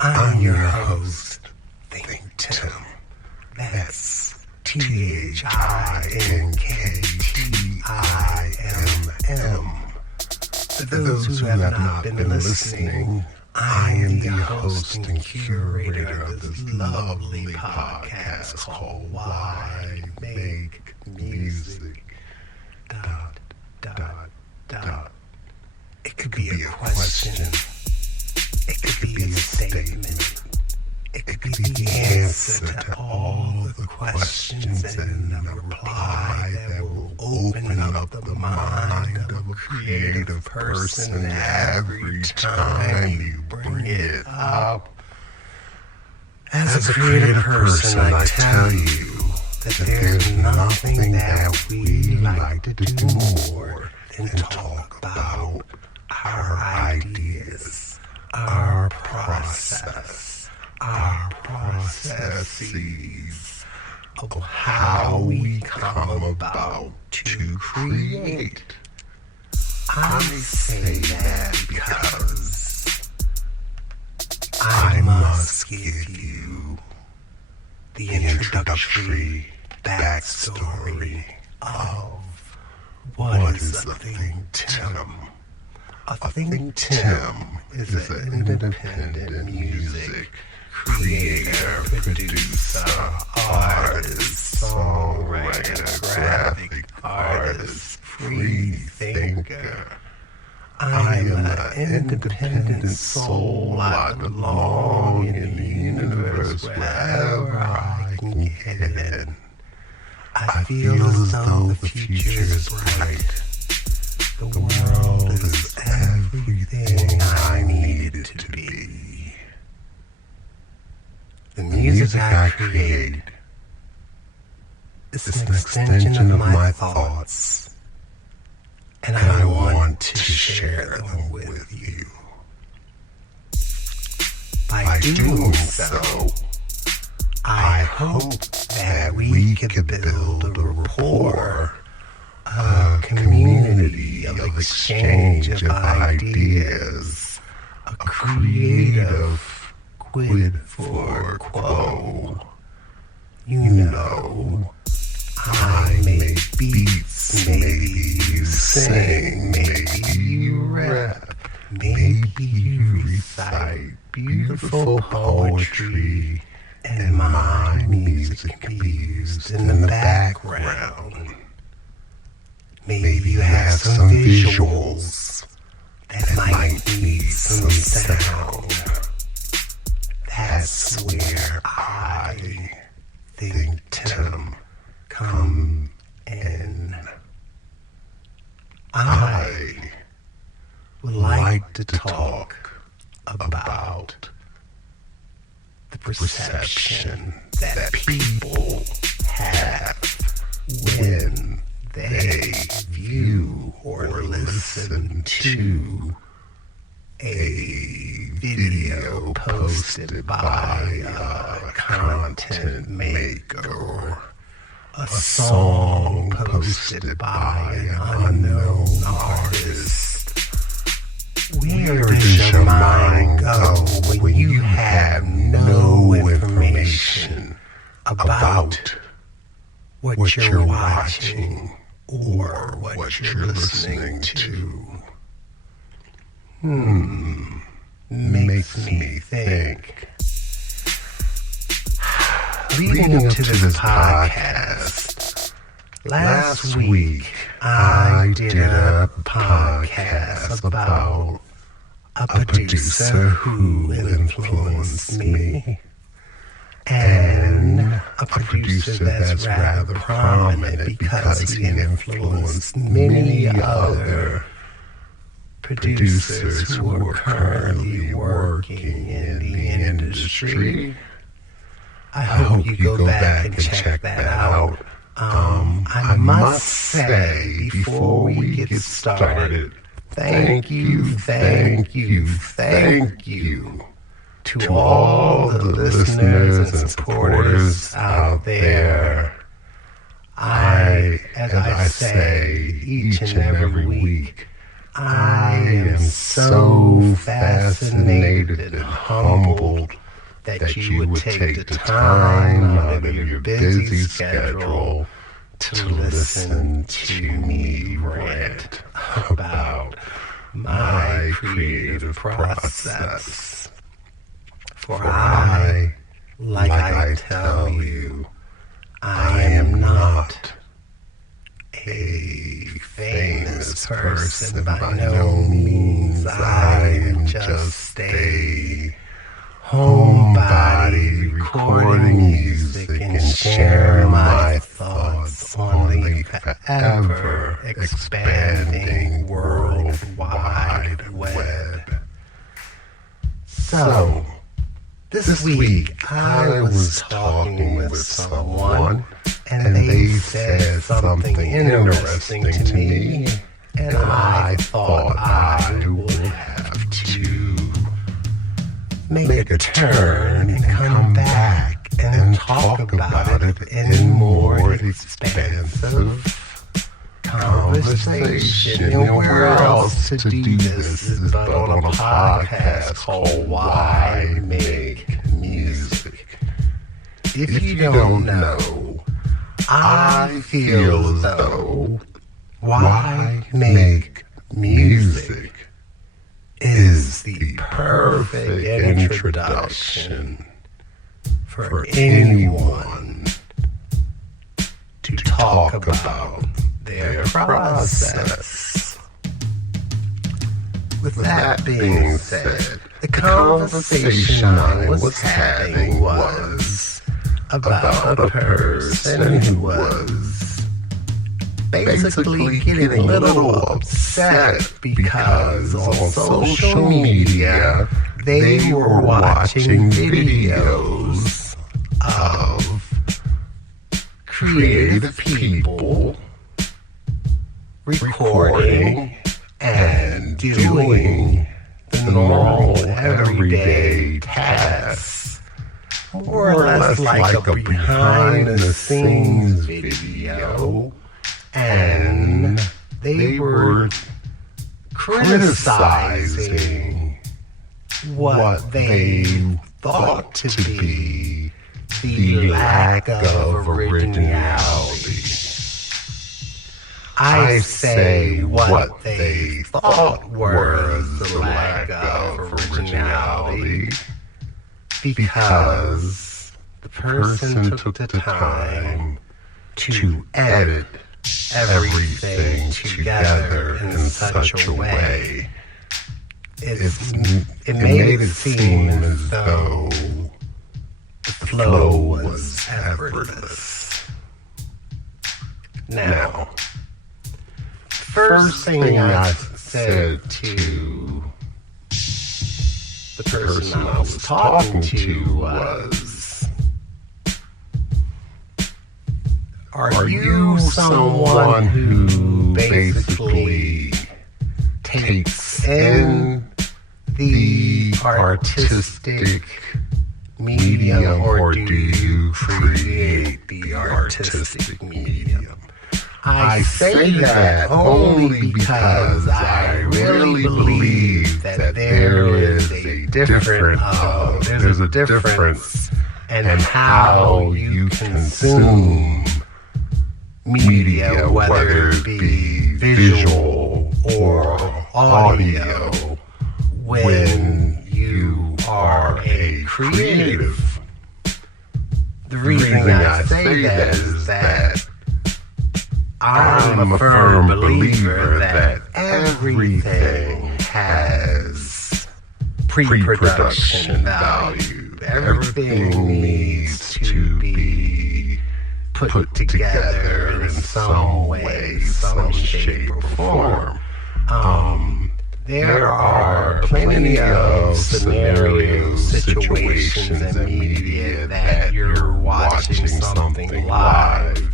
I'm your host, ThinkTimm. That's ThinkTimm. For those who have not been listening, I am the host and curator of this lovely podcast called Why Make Music? ... It could be a question. It could be a statement. It could be the answer to all the questions and a reply that will open up the mind of a creative person every time you bring it up. As a creative person, I tell you that there's nothing that we like to do more than talk about our ideas, our process, our processes of how we come about to create. I say that because I must give you the introductory backstory of what is a ThinkTimm. A ThinkTimm is an independent music creator, producer, artist, songwriter, graphic artist, free thinker. I am an independent soul. I belong in the universe wherever I can get in. I feel as though the future is bright. The world is everything I need it to be. The music I create is an extension of my thoughts, and I want to share them with you. By doing so, I hope that we can build a rapport, a community of exchange of ideas, a creative quid for quo. You know, I make beats, maybe you sing, maybe you rap, maybe you recite beautiful poetry, and my music can be used in the background. Maybe you have some visuals that might need some sound. That's where I, ThinkTimm, come in. I would like to talk about the perception that people have when they view or listen to a video posted by a content maker, a song posted by an unknown artist. Where does your mind go when you have no information about what you're watching or what you're listening to? Makes me think. Leading up to this podcast, last week I did a podcast about a producer who influenced me, and a producer that's rather prominent because he influenced many other producers who are currently working in the industry. I hope you go back and check that out. I must say, before we get started, thank you to all the listeners and supporters out there. As I say each and every week, I am so fascinated and humbled that you would take the time out of your busy schedule to listen to me rant about my creative process. For I, like I tell you, I am not a famous person by no means. I am just a homebody recording music and sharing my thoughts on the forever expanding World Wide Web. So, this week I was talking with someone and they said something interesting to me, and I thought I would have to make a turn and come back and talk about it in more expansive conversation. And where else to do this is but on a podcast called Why Make Music. If you don't know, I feel as though Why Make Music is the perfect introduction for anyone to talk about their process. With that being said, the conversation I was having was about a person who was basically getting a little upset because on social media they were watching videos of creative people recording and doing the normal everyday tasks, more or less like a behind-the-scenes video, and they were criticizing what they thought to be the lack of originality. I say what they thought was the lack of originality because the person took the time to edit everything together in such a way. It made it seem as though the flow was effortless. Now, first thing I said to the person I was talking to was, are you someone who basically takes in the artistic medium, or do you create the artistic medium? I say that only because I really believe that there's a difference in how you consume media, whether it be visual or audio, when you are a creative. The reason I say that is that I'm a firm believer that everything has pre-production value. Everything needs to be put together in some way, some shape or form. There are plenty of scenarios, situations in media that you're watching something live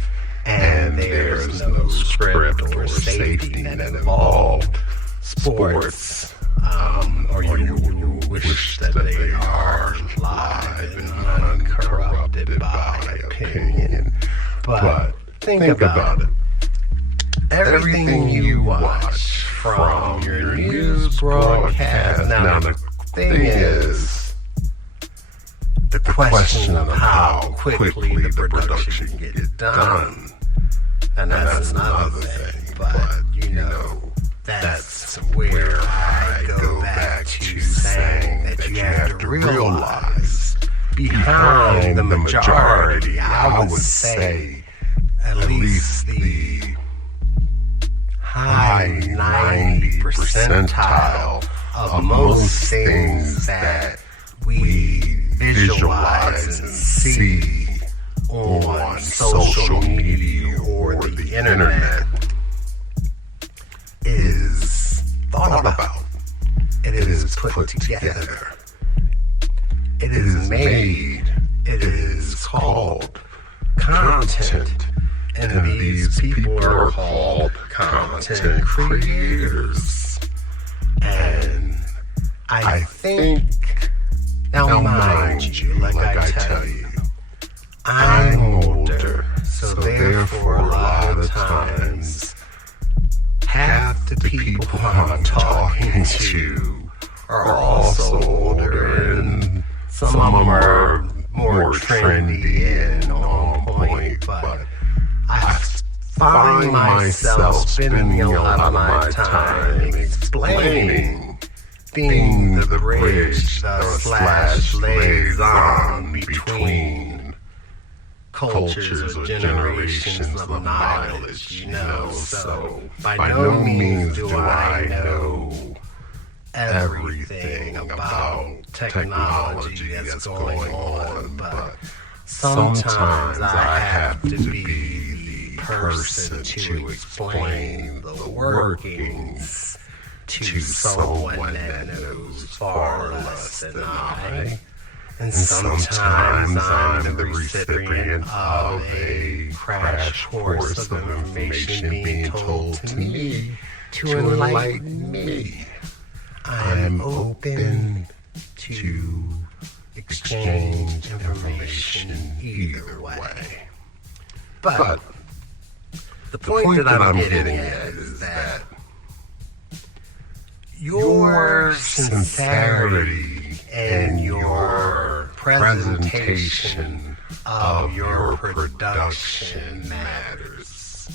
and there's no script or safety net involved. Sports, or you wish that they are live and uncorrupted by opinion. But think about it. Everything you watch, from your news broadcast. Now the thing is, the question of how quickly the production gets done, and that's another thing, but you know, that's where I go back to saying that you have to realize behind the majority, I would say, at least the high 90 percentile of most things that we visualize and see on social media or the internet is thought about. It is put together. It is made. It is called content. And these people are called content creators. And I think, now mind you, like I tell you, I'm older, so therefore a lot of times, half the people I'm talking to are also older, and some of them are more trendy and on point, but I find myself spending a lot of my time explaining, being the bridge, the slash liaison between cultures or generations of knowledge, you know. So by no means do I know everything about technology that's going on, but sometimes I have to be the person to explain the workings to someone that knows far less than I. And sometimes I'm the recipient of a crash course of information being told to me to enlighten me. I'm open to exchange information either way. But the point that I'm getting at is that your sincerity and your presentation of your production matters.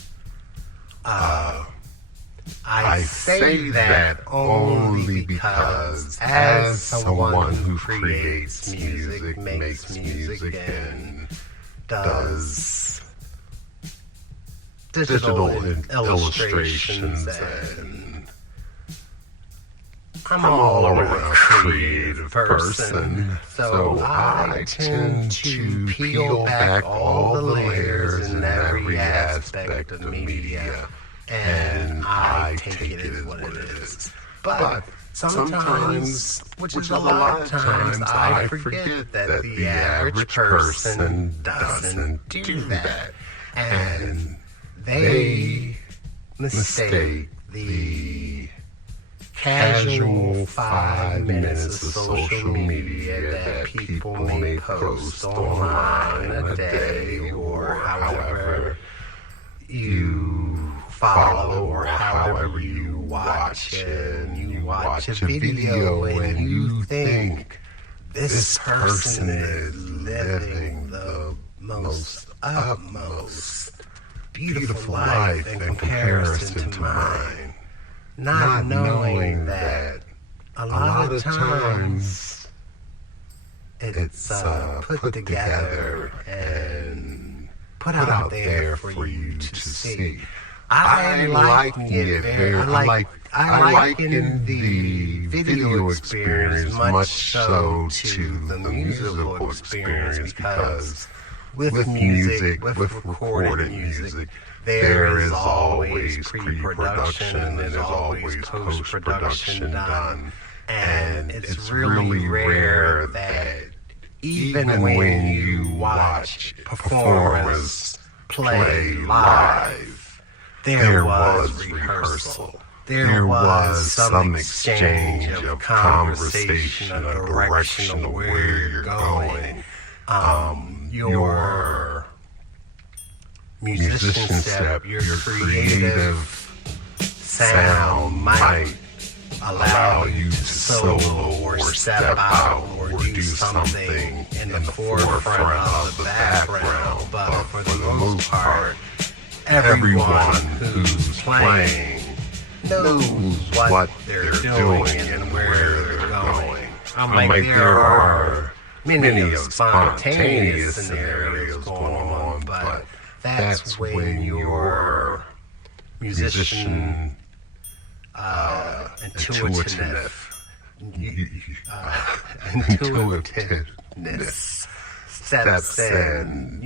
I say that only because as someone who creates music, makes music, and does digital illustrations, and I'm all around a creative person, so I tend to peel back all the layers in every aspect of the media, and I take it as what it is. But sometimes, which is a lot of times, I forget that the average person doesn't do that. And they mistake the casual 5 minutes of social media that people may post online a day, or however you follow, or however you watch it. You watch a video and you think this person is living the most utmost beautiful life in comparison to mine, not knowing that a lot of times it's put together and put out there for you to see. I liken the video experience much so to the musical experience, because with music, with recorded music, there is always pre-production and there's always post-production done. And it's really rare that even when you watch performers play live, there was rehearsal. There was some exchange of conversation, a direction of where you're going. Your musicianship, your creative sound might allow you to solo or step out or do something in the forefront of the background, but for the most part, everyone who's playing knows what they're doing and where they're going. There are many spontaneous scenarios going on, but that's when your musician intuitiveness steps in,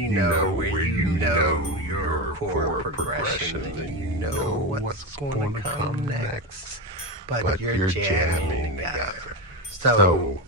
where you know your chord progression and you know what's going to come next, but you're jamming together. So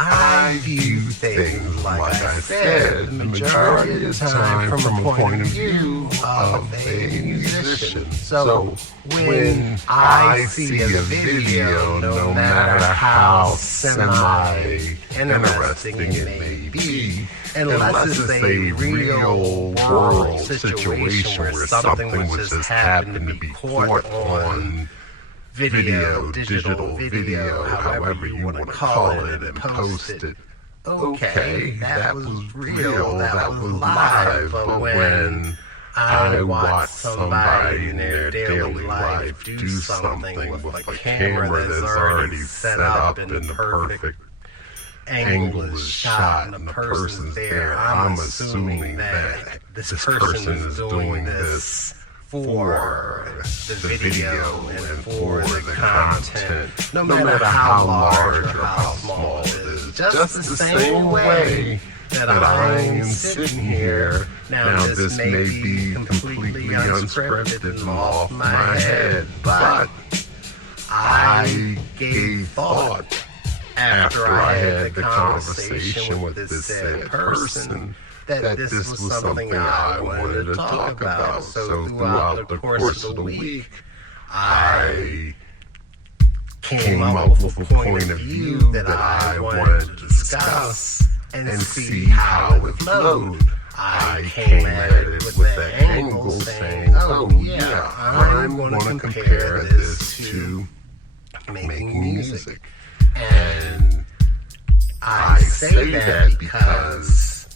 I view things, like I said, the majority of the time from a point of view of a musician. So when I see a video, no matter how semi-interesting it may be, unless it's a real world situation where something was just happened to be caught on video, digital video, however you want to call it, and posted. Okay, that was real, that was live, but when I watch somebody in their daily life do something with a camera that's already set up in the perfect angle is shot and the person's there, I'm assuming that this person is doing this for the video and for the content, no matter how large or how small it is. Just the same way that I'm sitting here. Now this may be completely unscripted and off my head, but I gave thought after I had the conversation with this said person that this was something I wanted to talk about. So throughout the course of the week, I came up with a point of view that I wanted to discuss and see how it flowed. I came at it with that angle saying, oh yeah, I'm going to compare this to making music. And I say that because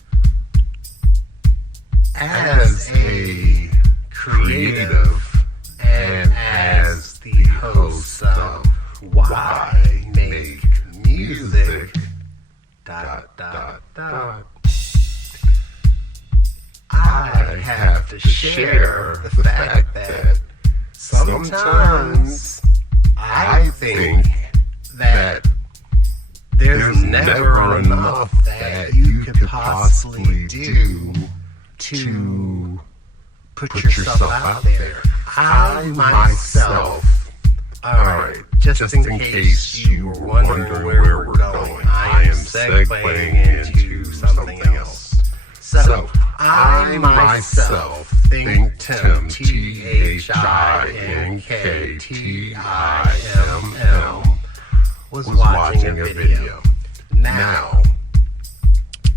as a creative and as the host of Why Make Music, ... I have to share the fact that sometimes I think that there's never enough that you could possibly do to put yourself out there. I myself, alright, just in case you were wondering where we're going, I am segueing into something else. So, I myself, ThinkTimm, ThinkTimm, was watching a video. Now,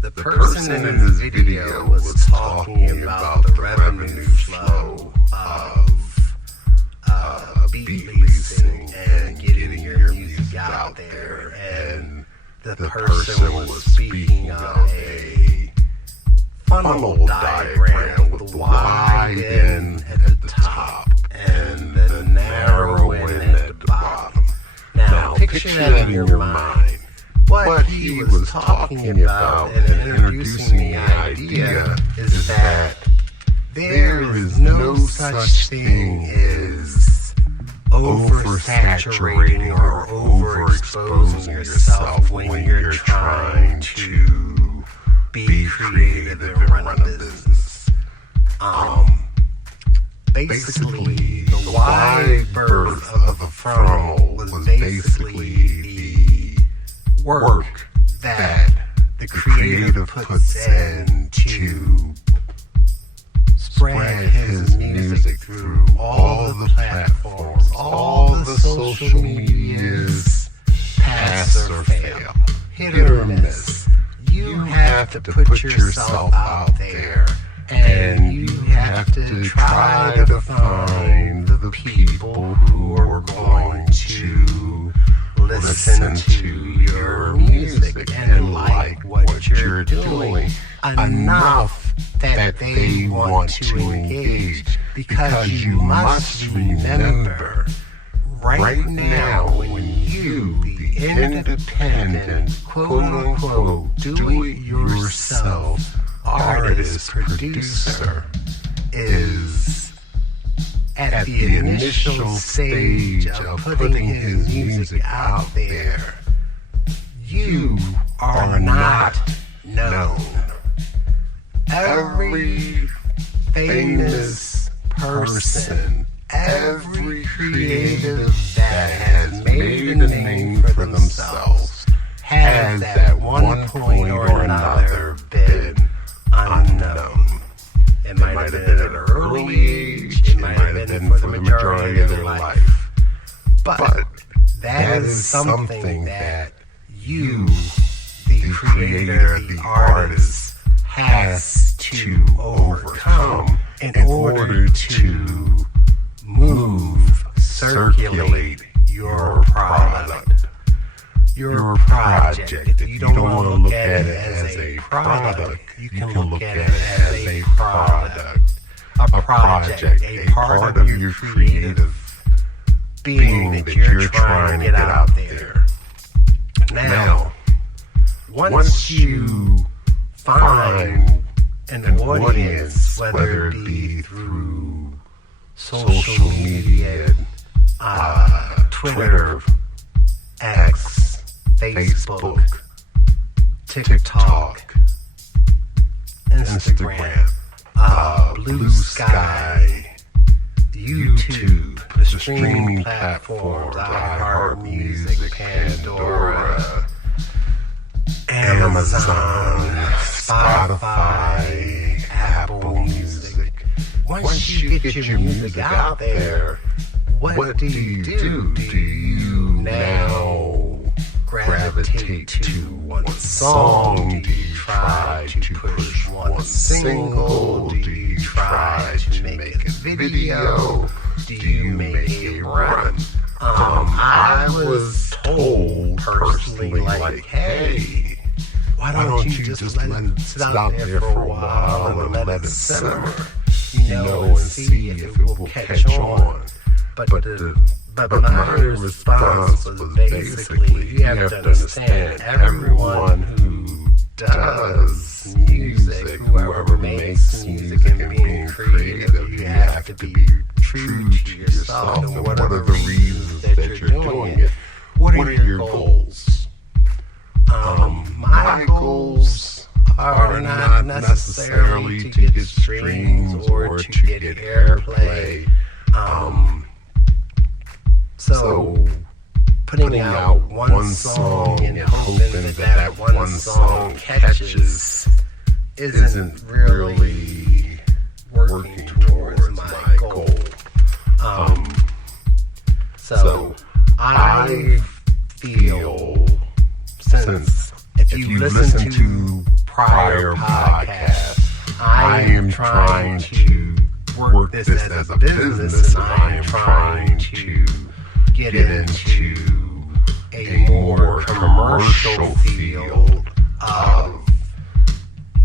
the person in this video was talking about the revenue flow of beat leasing and getting your music out there, and the person was speaking of a funnel diagram with the wide end at the top and the narrow end at the bottom. Now, picture that in your mind. What he was talking about and introducing the idea is that there is no such thing as oversaturating or overexposing yourself when you're trying to be creative and run a business. Basically, the wide berth of the funnel was basically the work that the creative puts in to spread his music through all the platforms, all the social medias, pass or fail, hit or miss. You have to put yourself out there and you have to try to find the people who are going to listen to your music and like what you're doing enough that they want to engage, because you must remember right now, when you, the independent, quote-unquote, do-it-yourself artist, producer, is at the initial stage of putting his music out there, you are not known. Every famous person, every creative that has made a name for themselves has at one point or another been unknown. It might have been at an early age, it might have been for the majority of their life. But that is something that you, the creator, the artist, has to overcome in order to move, circulate your product, your project. If you don't want to look at it as a product, you can look at it as a product, a project, a part of your creative being that you're trying to get out there. Now, once you find an audience, whether it be through social media, Twitter, X, Facebook, TikTok, Instagram, Blue Sky, YouTube, the streaming platforms, iHeartMusic, Pandora, Amazon, Spotify, Apple Music. Once you get your music out there, what do you do? Do you now gravitate to one song? Do you try to push one single? Do you try to make a video? Do you make a run? I was told personally, like, hey, why don't you just let it sit out there for a while and let it simmer, and see if it will catch on. But my response was basically, you have to understand, everyone who does music, whoever makes music and being creative, you have to be true to yourself and what are the reasons that you're doing it. What are your goals? My goals are not necessarily to get streams or to get airplay. So putting out one song and hoping that one song catches isn't really working towards my goal. So I feel, since if you listen to prior podcasts, I am trying to work this as a business, and I am trying to get into a more commercial field of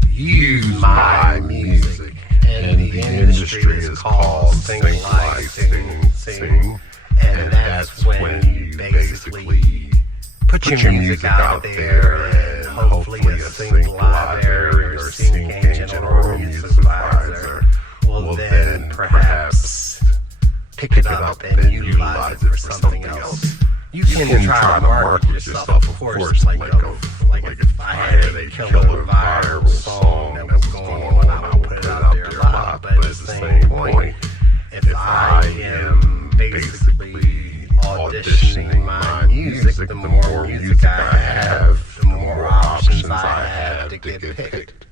use my music, and the industry is called sing like sing, and that's when you basically put your music out there, and hopefully a Sync library or Sync agent or music advisor will then perhaps pick it up and utilize it for something else. You can try to market yourself, of course, like if I had a killer viral song that was going on, I would put it out there a lot. But at the same point, if I am basically auditioning my music, the more music I have, the more options I have to get picked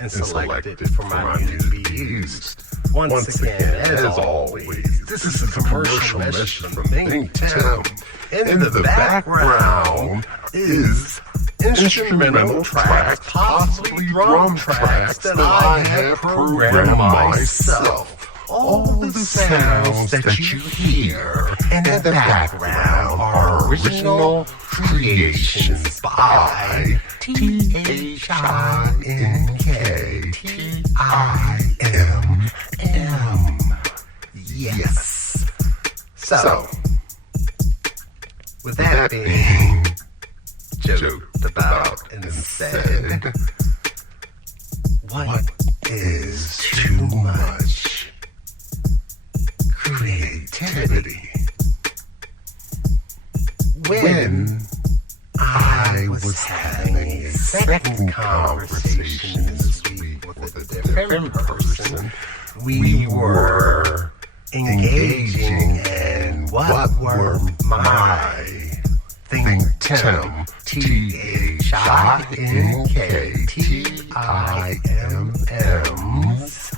and selected for my music to be used. Once again, as always, this is a commercial message from ThinkTimm. In the background is instrumental tracks, possibly drum tracks that I have programmed myself. All the sounds that you hear in the background are original creations by ThinkTimm. Yes. So, with that being joked about and said, what is too much creativity? When I was having a second conversation this week with a different person, we were engaging in what were my ThinkTimm, ThinkTimm's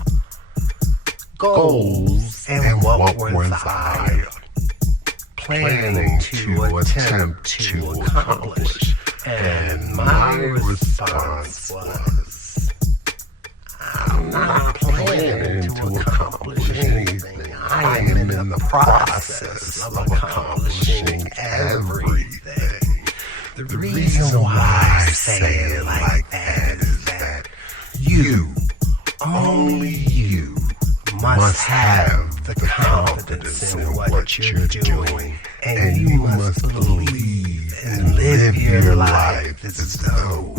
goals and what was I planning to attempt to accomplish. And my response was, I'm not planning to accomplish anything. I am in the process of accomplishing everything. The reason why I say it like that is that you, only you, must have the confidence in what you're doing, and you must believe and live your life as though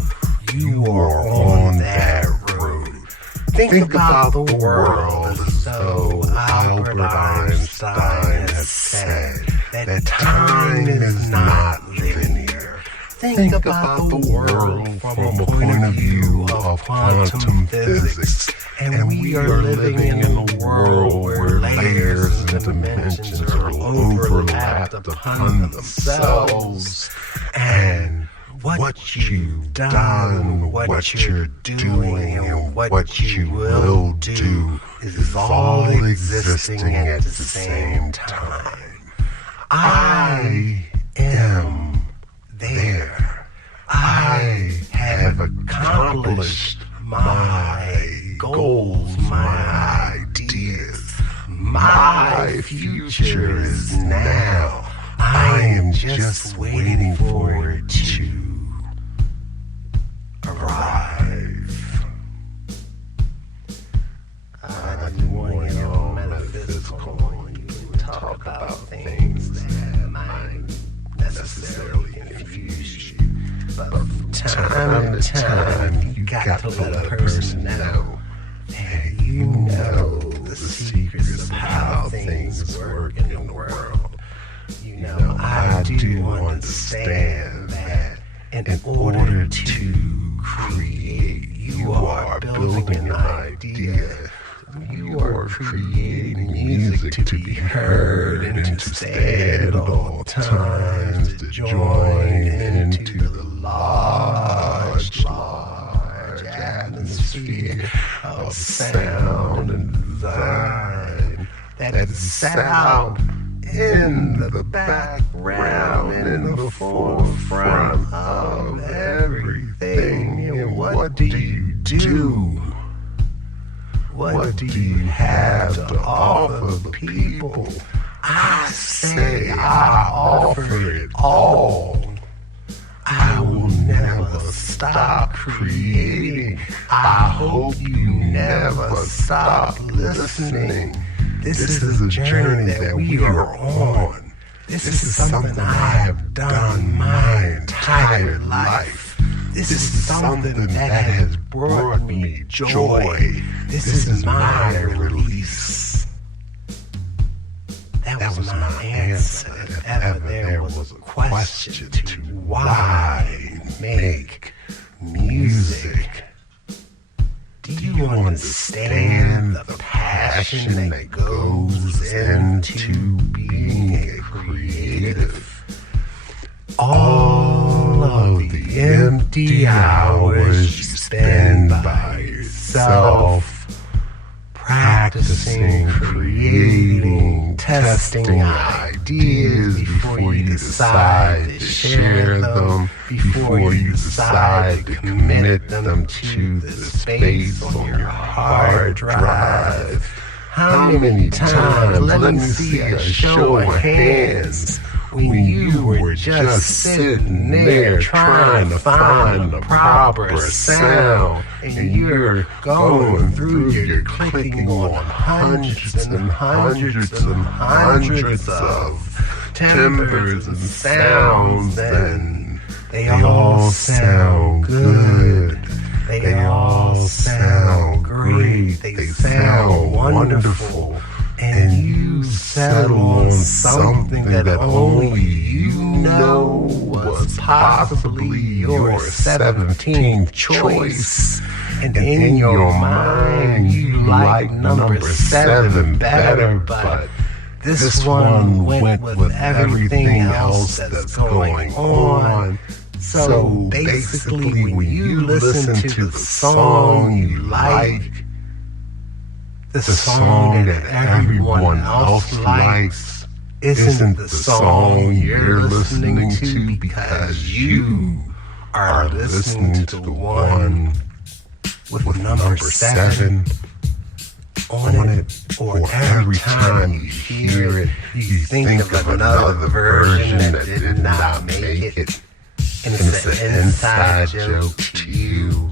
you are on that road. Think about the world as though Albert Einstein has said that time is not linear. Think about the world from a point of view of quantum physics, and we are living in a world where layers and dimensions are overlapped upon themselves, and what you've done, what you're doing, and what you will do is all existing at the same time. I am there. I have accomplished my goals, my ideas. My future is now. I am just waiting for it to arrive. I didn't want to get all metaphysical and you talk about things that might necessarily confuse you. But from time to time, you got to let a person know that you know the secrets of how things work in the world. You know, I do understand that in order to create, you are building an idea. You are creating music to be heard and to stand at all times, to join into the large atmosphere of sound and design that is set out in the background, in the forefront of everything. And what do you do? What do you have to offer the people? I say I offer it all. I will never stop creating. I hope you never stop listening. This is a journey that we are on. This is something I have done my entire life. This is something that has brought me joy. This is my release. That was my answer if ever there was a question to why make music. Do you understand the passion that goes into being a creative? All of the empty hours you spend by yourself, practicing, creating, testing ideas, ideas before you decide to share them, before you decide to commit them to the space on your hard drive. How many times, let me see a show of hands, when you were just sitting there trying to find the proper sound, and you're going through, you're clicking on hundreds and hundreds and hundreds of timbres and sounds, and they all sound good. They all sound great. They sound wonderful. And you settle on something that only you know was possibly your 17th choice. And in your mind, you like number 7 better, but this one went with everything else that's going on. So basically, when you listen to the song you like, the song that everyone else likes isn't the song you're listening to, because you are listening to the one with number 7 on it. Or every time you hear it, you think of another version that did not make it. And it's an inside joke to you.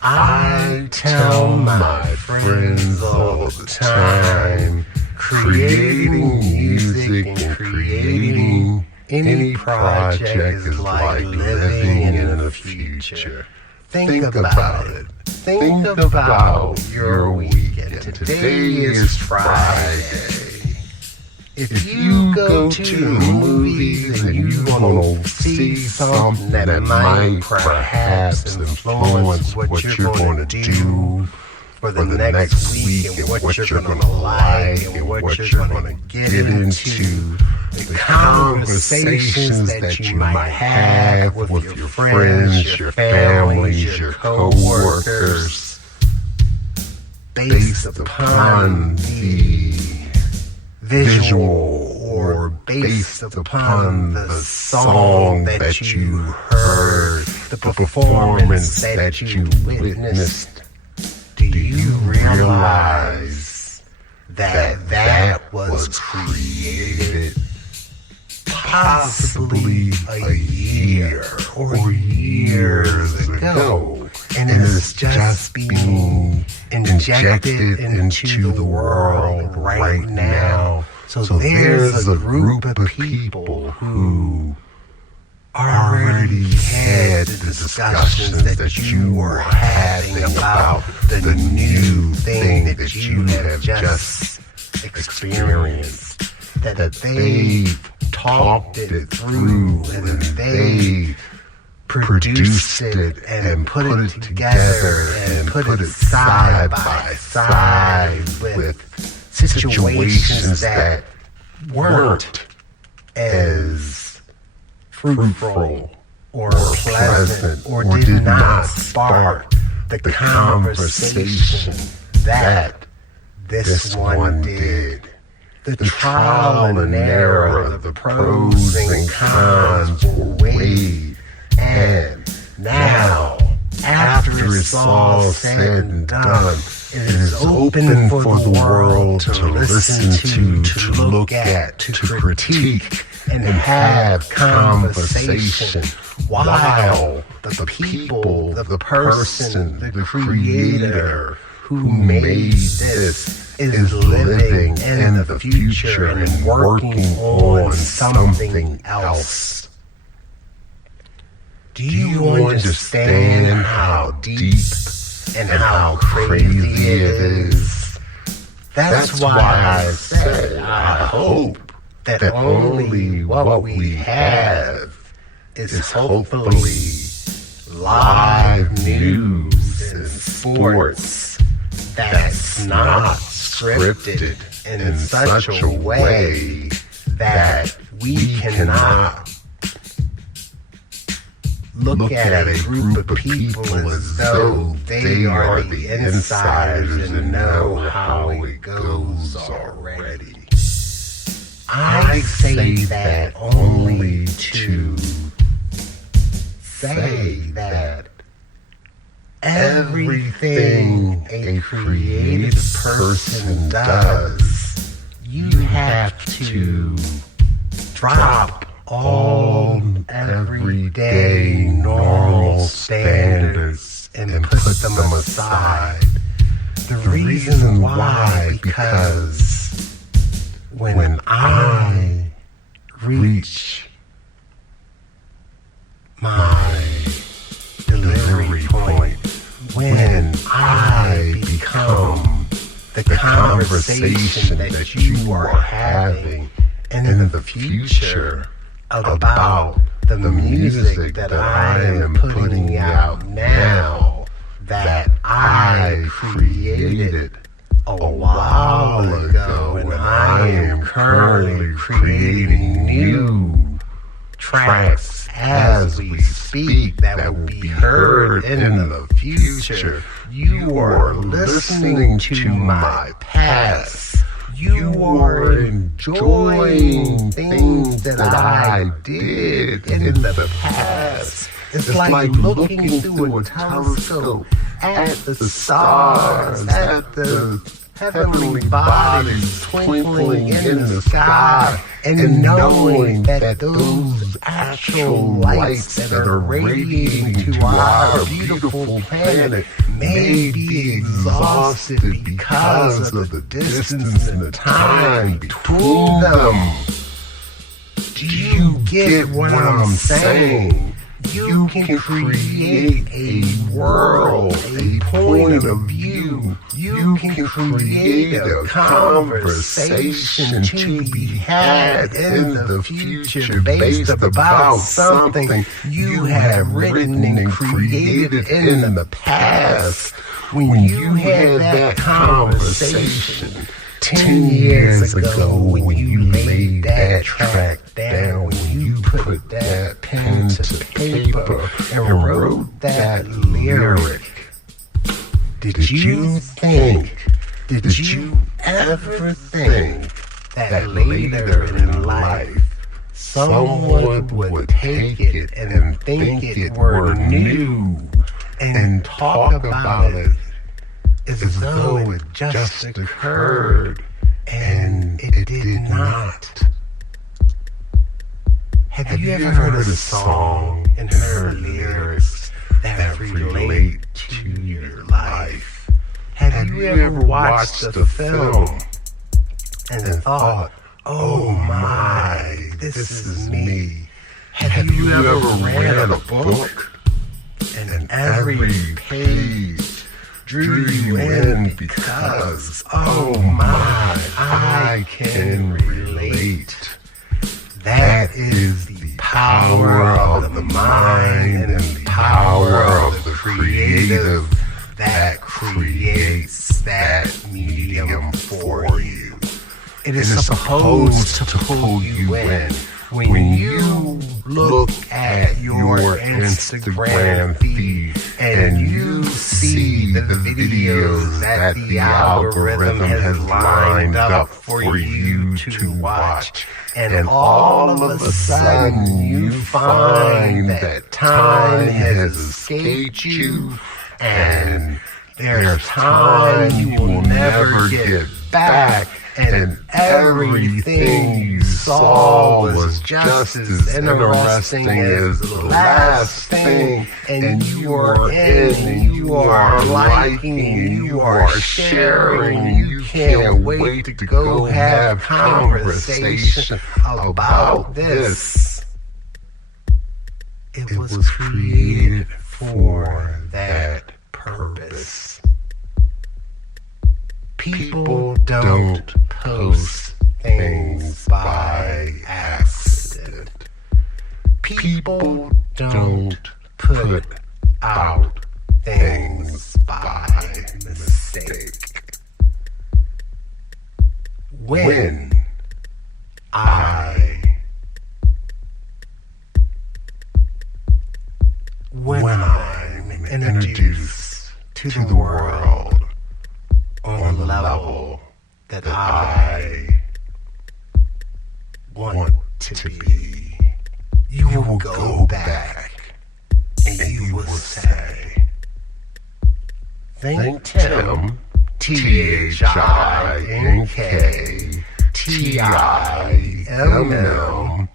I tell my friends all the time, creating music and creating any project is like living in the future. Think about it. Think about your weekend. Today is Friday. If you go to the movies and you want to see something that might perhaps influence what you're going to do for the next week, and what you're going to like, and what you're going to get into, the conversations that you might have with your friends, your families, your co-workers, based upon the visual or based upon the song that you heard, the performance that you witnessed. Do you realize that that was created possibly a year or years ago, and is just being injected into the world right now? So there's a group of people who already had the discussions that you were having about the new thing that you have just experienced, that they've talked it through, and they produced it and put it together and put it side by side with situations that weren't as fruitful or pleasant or did not spark the conversation that this one did. The trial and error, the pros and cons were weighed, and now, after it's all said and done, it is open for the world to listen to look at, to critique, and have conversation, while the people, the person, the creator who made this is living in the future and working on something else. Do you understand how deep and how crazy it is? That's why I said I hope that only what we have is hopefully live news and sports that's not scripted in such a way that we cannot look at a group of people as though they are the insiders and know how it goes already. I say that only to say that everything a creative person does, you have to drop all everyday normal standards and put them aside. The reason why, because when I reach my delivery point, when I become the conversation that you are having in the future about the music that I am putting out now, that I created a while ago, and I am currently creating new tracks as we speak that will be heard in the future. You are listening to my past. You are enjoying things that I did in the past. It's like looking through a telescope at the stars, at the heavenly bodies twinkling in the sky, and knowing that those actual lights that are radiating to our beautiful planet may be exhausted because of the distance and the time between them. Do you get what I'm saying? You can create a world, a point of view. You can create a conversation to be had in the future based about something you have written and created in the past. When you had that conversation 10 years ago, when you laid that track down, when you put that pen to paper and wrote that lyric, did you ever think that later in life someone would take it and think it were new and talk about it as though it just occurred, and it did not? Have you ever heard a song and heard lyrics that relate to your life? Have you ever watched a film and thought, oh my, this is me? Have you ever read a book and every page drew you in because, oh my, I can relate? That is the power of the mind and the power of the creative that creates that medium for you. It is supposed to pull you in. When you look at your Instagram feed and you see the videos that the algorithm has lined up for you to watch, and all of a sudden you find that time has escaped you, and there's time you will never get back, and everything you saw was just as interesting as the last thing, and you are in, and you are liking, and you are sharing, and you can't wait to go have conversation about this. It was created for that purpose. People don't post things by accident. People don't put out things by mistake. When I'm introduced to the world on the level that I to be. You will go back and you will say, ThinkTimm, ThinkTimm,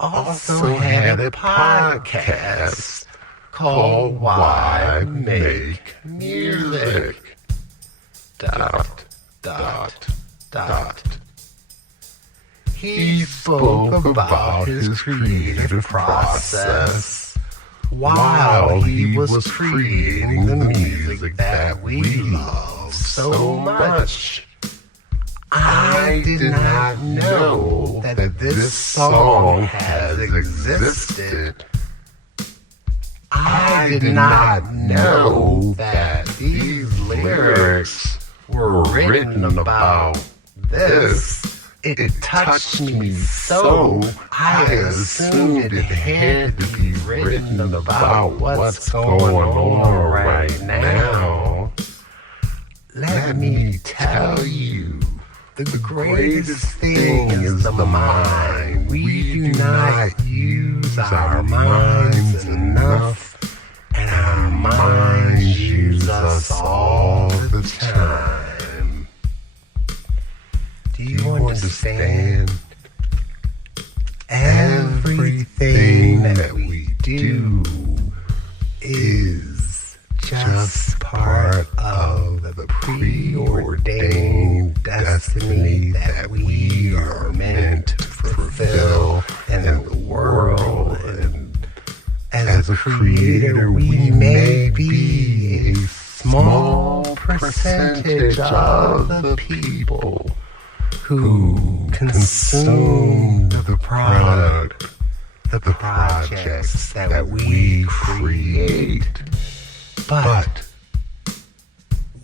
also had a podcast called Why Make Music? ... He spoke about his creative process while he was creating the music that we love so much. I did not know that this song has existed. I did not know that these lyrics were written about this. It touched me so I assumed it had to be written about what's going on right now. Let me tell you, the greatest thing is the mind. We do not use our minds enough, and our minds use us all the time. Do you understand? Everything that we do is just part of the preordained destiny that we are meant to fulfill in the world. And as a creator, we may be a small percentage of the people who consume the product, the projects that we create. But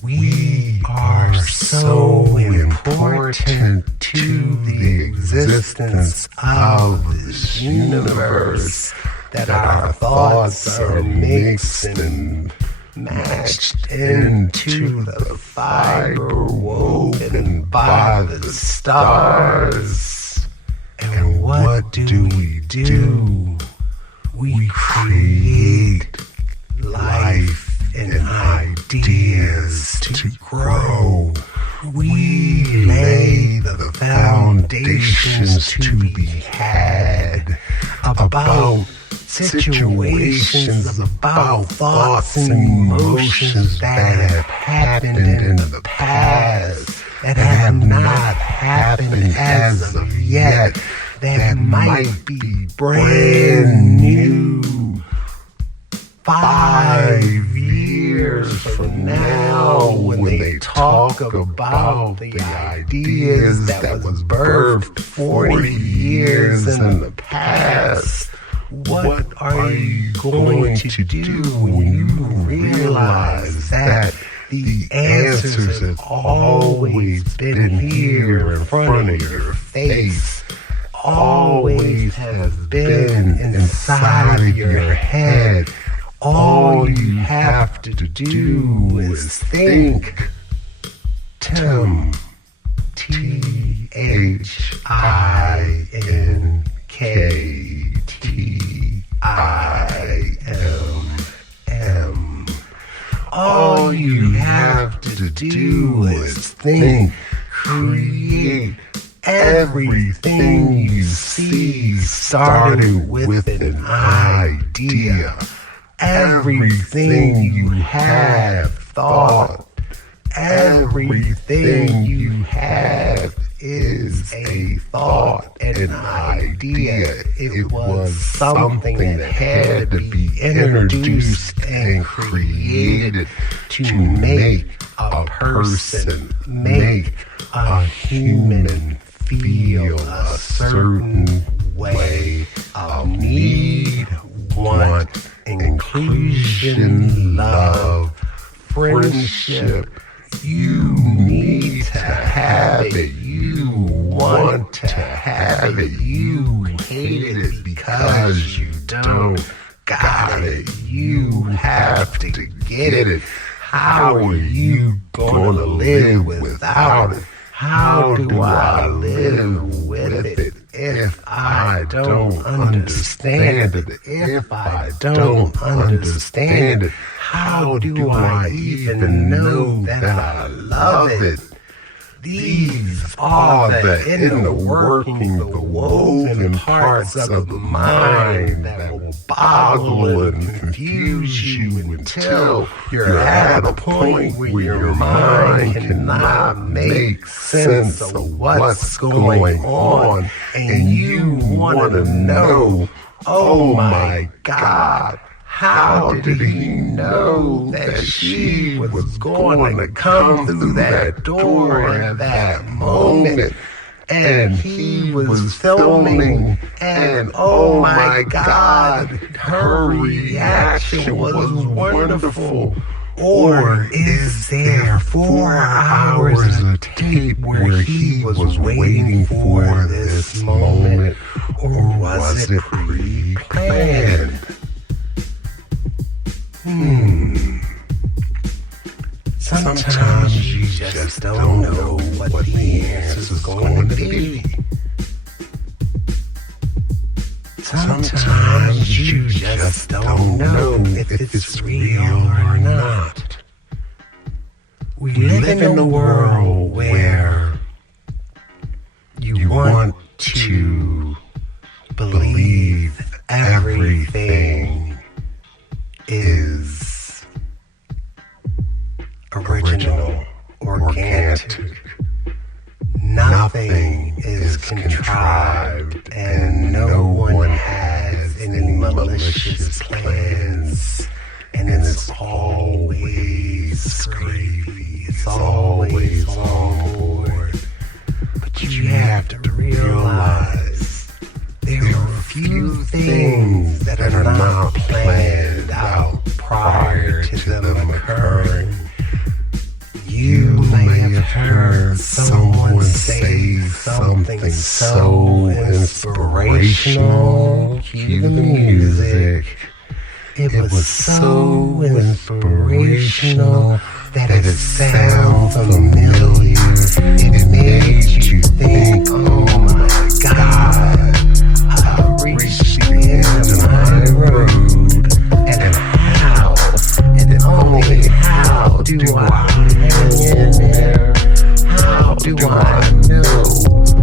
we are so important to the existence of this universe that our thoughts are mixed and matched into the fiber woven by the stars. And what do? We create life and ideas to grow. We lay the foundations to be had about situations, about thoughts and emotions that have happened in the past, that have not happened as of yet, that might be brand new 5 years from now when they talk about the ideas that was birthed 40 years in the past. What are you going to do when you realize that the answers have always been here in front of your face, always have been inside of your head? All you have to do is think. ThinkTimm, ThinkTimm. All you have to do is think, create. Everything you see started with an idea. Everything you have thought, everything you have is a thought and an idea. It was something that had to be introduced and created to make a person, make a human feel a certain way of need, want, inclusion, love, friendship. You need to have it. You want to have it. You hate it because you don't got it. You have to get it. How are you going to live without it? How do I live with it? if I don't understand it, if I don't understand it, how do I even know that I love it? These are the inner working, the woven parts of the mind that will boggle and confuse you until you're at a point where your mind cannot make sense of what's going on, and you want to know, oh my God, how did he know that she was going to come through that door at that moment? And he was filming, and oh my God, her reaction was wonderful. Or is there 4 hours of tape where he was waiting for this moment? Or was it pre-planned? Sometimes you just don't know what the answer is going to be. Sometimes you just don't know if it's real or not. We live in a world where you want to believe everything is original, organic. Nothing is contrived, and no one has any malicious plans. And it's always gravy. It's always on board. But you have to realize there are a few things that are not planned out prior to them occurring. You may have heard someone say something so inspirational. Cue the music. It was so inspirational that it sounded familiar. It made you think, oh my God, I've reached the end of my road. And how, and only how do I hang in there? How do I know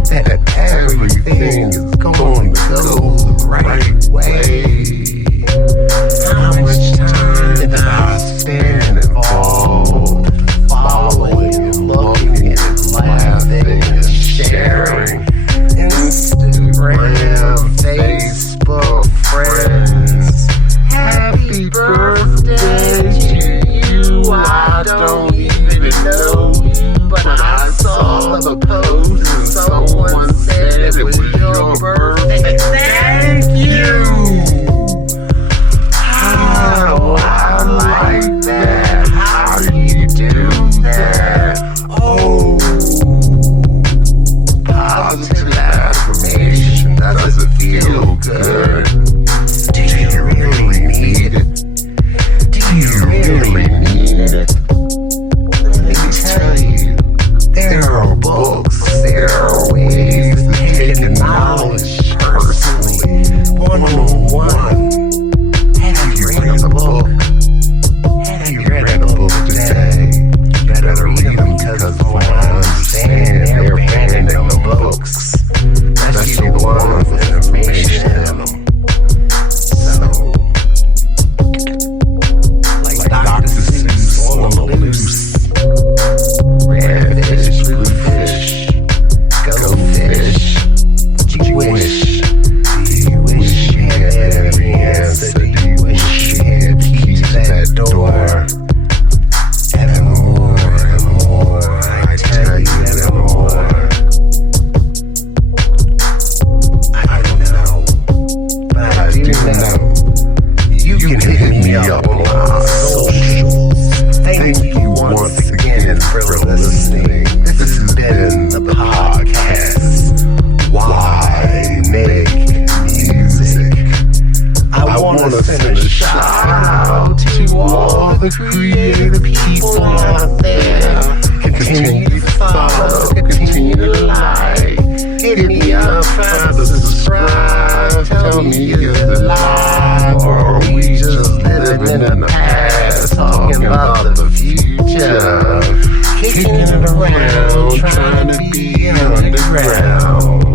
that everything is going to go the right way? How much time did I spend involved, following and looking and laughing and sharing? Instagram, Facebook, friends. Happy birthday to you. I don't even know you, but I saw the post and someone said it was your birthday. Thank you. How I like that. How do you do that? Oh, positive affirmation. Does it feel good? Do you really need it? Do you really need it? Let me tell you, there are books, there are ways to take knowledge personally, one-on-one. Have you read a book? Have you read a book today? You better read them, because from what I understand, they're banning them books, especially the ones with information in them. So, like Dr. Seuss on the loose, red fish, blue fish, go fish, what you wish? Do you wish you had every answer? Do you wish you had keys to that door? And more, I tell you, and more. I don't know, but I do know. You can hit me up on my socials. Thank you once again for listening. This has been the podcast, Why Make Music. I want to send a shout out to all the creative people out there. Continue to follow, continue to like. Hit me up, find the any of the life, or are we just living in the past, talking about the future, kicking it around, trying to be underground?